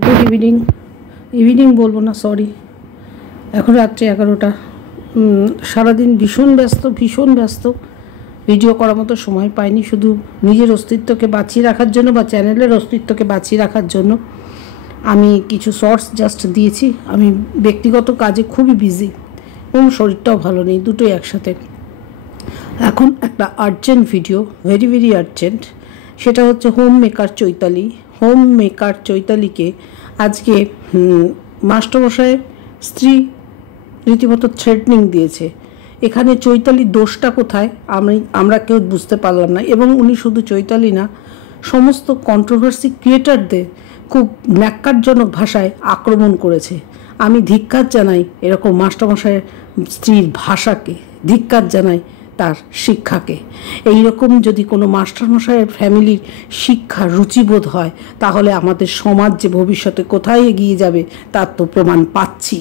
Good evening. Evening বলবো না, sorry, এখন রাত্রি 11টা। সারাদিন ভীষণ ব্যস্ত। ভিডিও করার মতো সময় পাইনি, শুধু নিজের অস্তিত্বকে বাঁচিয়ে রাখার জন্য বা চ্যানেলের অস্তিত্বকে বাঁচিয়ে রাখার জন্য আমি কিছু শর্টস জাস্ট দিয়েছি। আমি ব্যক্তিগত কাজে খুবই বিজি এবং শরীরটাও ভালো নেই, দুটোই একসাথে। এখন একটা urgent video, very very urgent, সেটা হচ্ছে হোম মেকার চৈতালিকে আজকে মাস্টারমশাইয়ের স্ত্রী রীতিমতো থ্রেটনিং দিয়েছে। এখানে চৈতালির দোষটা কোথায় আমরা কেউ বুঝতে পারলাম না। এবং উনি শুধু চৈতালি না, সমস্ত কন্ট্রোভার্সি ক্রিয়েটারদের খুব ন্যাক্কারজনক ভাষায় আক্রমণ করেছে। আমি ধিক্কার জানাই এরকম মাস্টারমশাইয়ের স্ত্রীর ভাষাকে, ধিক্কার জানাই তার শিক্ষাকে। এই রকম যদি কোনো মাস্টারমশাইয়ের ফ্যামিলির শিক্ষা রুচিবোধ হয়, তাহলে আমাদের সমাজ যে ভবিষ্যতে কোথায় এগিয়ে যাবে তার তো প্রমাণ পাচ্ছি।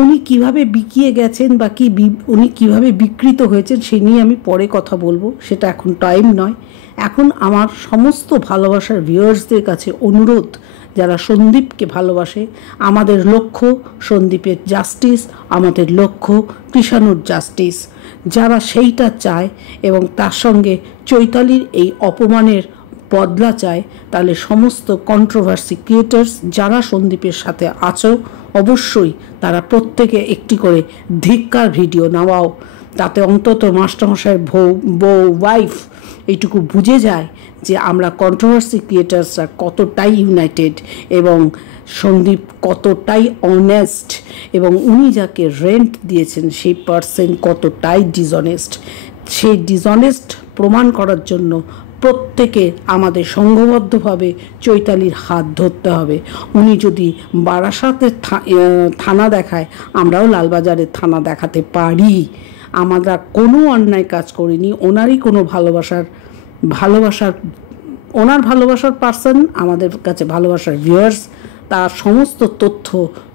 উনি কিভাবে বিকিয়ে গেছেন বা উনি কিভাবে বিকৃত হয়েছেন সে নিয়ে আমি পরে কথা বলবো, সেটা এখন টাইম নয়। এখন আমার সমস্ত ভালোবাসার ভিউয়ার্সদের কাছে অনুরোধ, যারা সন্দীপকে ভালোবাসে, আমাদের লক্ষ্য সন্দীপের জাস্টিস, আমাদের লক্ষ্য কৃষাণুর জাস্টিস। যারা সেইটা চায় এবং তার সঙ্গে চৈতালির এই অপমানের বদলা চায়, তাহলে সমস্ত কন্ট্রোভার্সি ক্রিয়েটার্স যারা সন্দীপের সাথে আছো, অবশ্যই তারা প্রত্যেকে একটি করে ধিক্কার ভিডিও নামাও, তাতে অন্তত মাস্টারমশাইয়ের বউ ওয়াইফ এইটুকু বুঝে যায় যে আমরা কন্ট্রোভার্সি ক্রিয়েটার্সরা কতটাই ইউনাইটেড এবং সন্দীপ কতটাই অনেস্ট, এবং উনি যাকে রেন্ট দিয়েছেন সেই পার্সন কতটাই ডিসঅনেস্ট। সেই ডিসঅনেস্ট প্রমাণ করার জন্য প্রত্যেকে আমাদের সংঘবদ্ধভাবে চৈতালির হাত ধরতে হবে। উনি যদি বারাসাতের থানা দেখায়, আমরাও লালবাজারের থানা দেখাতে পারি। আমরা কোনো অন্যায় কাজ করিনি। ওনারই কোনো ওনার ভালোবাসার পার্সন আমাদের কাছে ভালোবাসার ভিউয়ার্স, তার সমস্ত তথ্য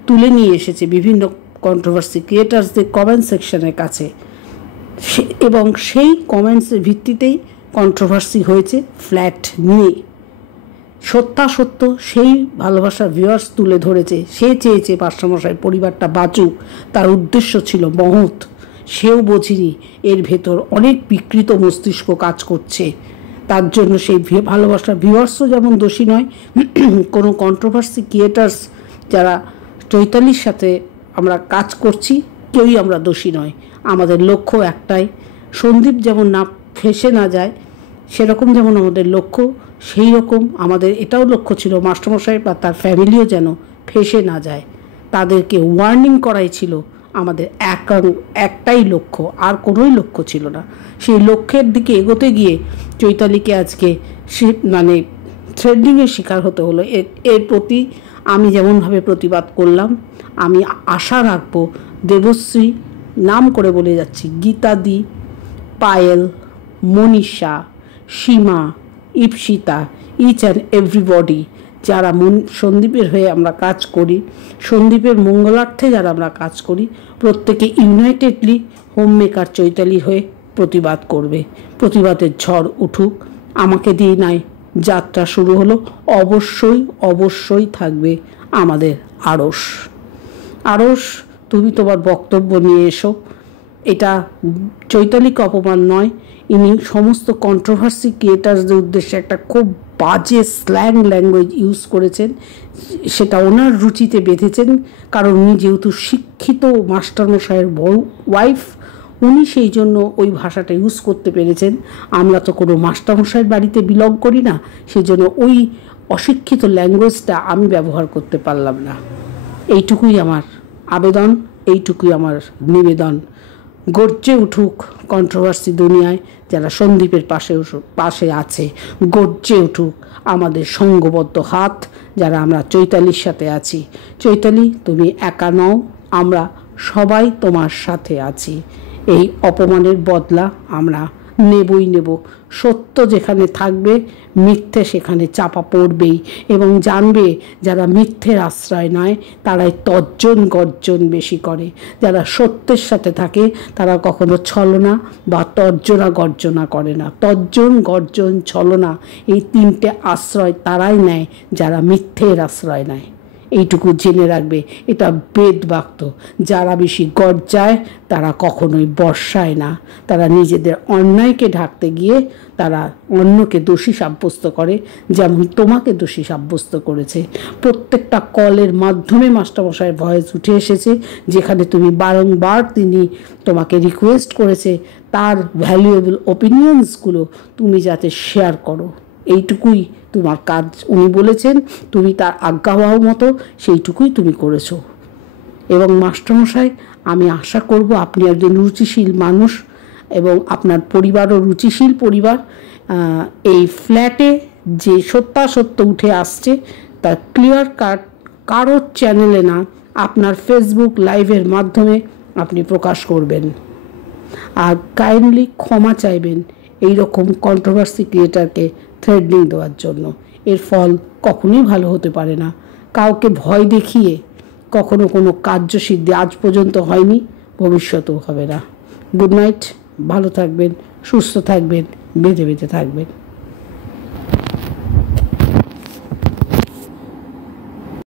তুলে নিয়ে এসেছে বিভিন্ন কন্ট্রোভার্সি ক্রিয়েটার্সদের কমেন্ট সেকশনের কাছে, এবং সেই কমেন্টসের ভিত্তিতেই কন্ট্রোভার্সি হয়েছে ফ্ল্যাট নিয়ে। সত্য সেই ভালোবাসার ভিউয়ার্স তুলে ধরেছে। সে চেয়েছে মাস্টারমশাই পরিবারটা বাঁচুক, তার উদ্দেশ্য ছিল মহৎ। সেও বোঝেনি এর ভেতর অনেক বিকৃত মস্তিষ্ক কাজ করছে। তার জন্য সেই ভালোবাসার ভিউয়ার্সও যেমন দোষী নয়, কোনো কন্ট্রোভার্সি ক্রিয়েটার্স যারা চৈতালির সাথে আমরা কাজ করছি কেউই আমরা দোষী নয়। আমাদের লক্ষ্য একটাই, সন্দীপ যেমন না ফেঁসে না যায় সেরকম যেমন আমাদের লক্ষ্য, সেই রকম আমাদের এটাও লক্ষ্য ছিল মাস্টারমশাই বা তার ফ্যামিলিও যেন ফেঁসে না যায়। তাদেরকে ওয়ার্নিং করাই ছিল আমাদের একটাই লক্ষ্য, আর কোনোই লক্ষ্য ছিল না। সেই লক্ষ্যের দিকে এগোতে গিয়ে চৈতালিকে আজকে থ্রেডিংয়ের শিকার হতে হলো। এর প্রতি আমি যেমনভাবে প্রতিবাদ করলাম, আমি আশা রাখবো দেবশ্রী, নাম করে বলে যাচ্ছি, গীতাদি, পায়েল, মনীষা, সীমা, ইপসিতা, ইচ অ্যান্ড এভরিবডি যারা সন্দীপের হয়ে আমরা কাজ করি, সন্দীপের মঙ্গলার্থে যারা আমরা কাজ করি, প্রত্যেকে ইউনাইটেডলি হোম মেকার চৈতালির হয়ে প্রতিবাদ করবে। প্রতিবাদের ঝড় উঠুক। আমাকে দিয়ে নাই যাত্রা শুরু হলো। অবশ্যই থাকবে আমাদের আড়স। তুমি তোমার বক্তব্য নিয়ে এসো। এটা চৈতালিকে অপমান নয়, ইনি সমস্ত কন্ট্রোভার্সি ক্রিয়েটার্সদের উদ্দেশ্যে একটা খুব বাজে স্ল্যাং ল্যাঙ্গুয়েজ ইউজ করেছেন। সেটা ওনার রুচিতে বেঁধেছেন, কারণ উনি যেহেতু শিক্ষিত মাস্টারমশাইয়ের ওয়াইফ, উনি সেই জন্য ওই ভাষাটা ইউজ করতে পেরেছেন। আমরা তো কোনো মাস্টারমশাইয়ের বাড়িতে বিলং করি না, সেই জন্য ওই অশিক্ষিত ল্যাঙ্গুয়েজটা আমি ব্যবহার করতে পারলাম না। এইটুকুই আমার আবেদন, এইটুকুই আমার নিবেদন। গর্জে উঠুক কন্ট্রোভার্সি দুনিয়ায় যারা সন্দীপের পাশে আছে, গর্জে উঠুক আমাদের সংঘবদ্ধ হাত যারা আমরা চৈতালির সাথে আছি। চৈতালি, তুমি একা নও, আমরা সবাই তোমার সাথে আছি। এই অপমানের বদলা আমরা নেবই নেব। সত্য যেখানে থাকবে মিথ্যে সেখানে চাপা পড়বেই, এবং জানবে যারা মিথ্যের আশ্রয় নেয় তারাই তর্জন গর্জন বেশি করে। যারা সত্যের সাথে থাকে তারা কখনো ছলনা বা তর্জনা গর্জনা করে না। তর্জন গর্জন ছলনা এই তিনটে আশ্রয় তারাই নেয় যারা মিথ্যের আশ্রয় নেয়। এইটুকু জেনে রাখবে, এটা বেদবাক্য। যারা বেশি গর্জায় তারা কখনোই বর্ষায় না। তারা নিজেদের অন্যায়কে ঢাকতে গিয়ে তারা অন্যকে দোষী সাব্যস্ত করে, যেমন তোমাকে দোষী সাব্যস্ত করেছে। প্রত্যেকটা কলের মাধ্যমে মাস্টারমশাইয়ের ভয়েস উঠে এসেছে, যেখানে তুমি বারংবার তিনি তোমাকে রিকোয়েস্ট করেছে তার ভ্যালুয়েবল ওপিনিয়ন্সগুলো তুমি যাতে শেয়ার করো। এইটুকুই তোমার কাজ উনি বলেছেন, তুমি তার আজ্ঞাবহ মতো সেইটুকুই তুমি করেছো। এবং মাস্টারমশাই, আমি আশা করব আপনি একজন রুচিশীল মানুষ এবং আপনার পরিবারও রুচিশীল পরিবার। এই ফ্ল্যাটে যে সত্যাসত্য উঠে আসছে তা ক্লিয়ার কাট কারোর চ্যানেলে না, আপনার ফেসবুক লাইভের মাধ্যমে আপনি প্রকাশ করবেন। আর কাইন্ডলি ক্ষমা চাইবেন এই রকম কন্ট্রোভার্সি ক্রিয়েটারকে থ্রেডনিং দেওয়ার জন্য। এর ফল কখনোই ভালো হতে পারে না। কাউকে ভয় দেখিয়ে কখনো কোনো কার্যসিদ্ধি আজ পর্যন্ত হয়নি, ভবিষ্যতেও হবে না। গুড নাইট, ভালো থাকবেন, সুস্থ থাকবেন, বেঁধে বেঁধে থাকবেন।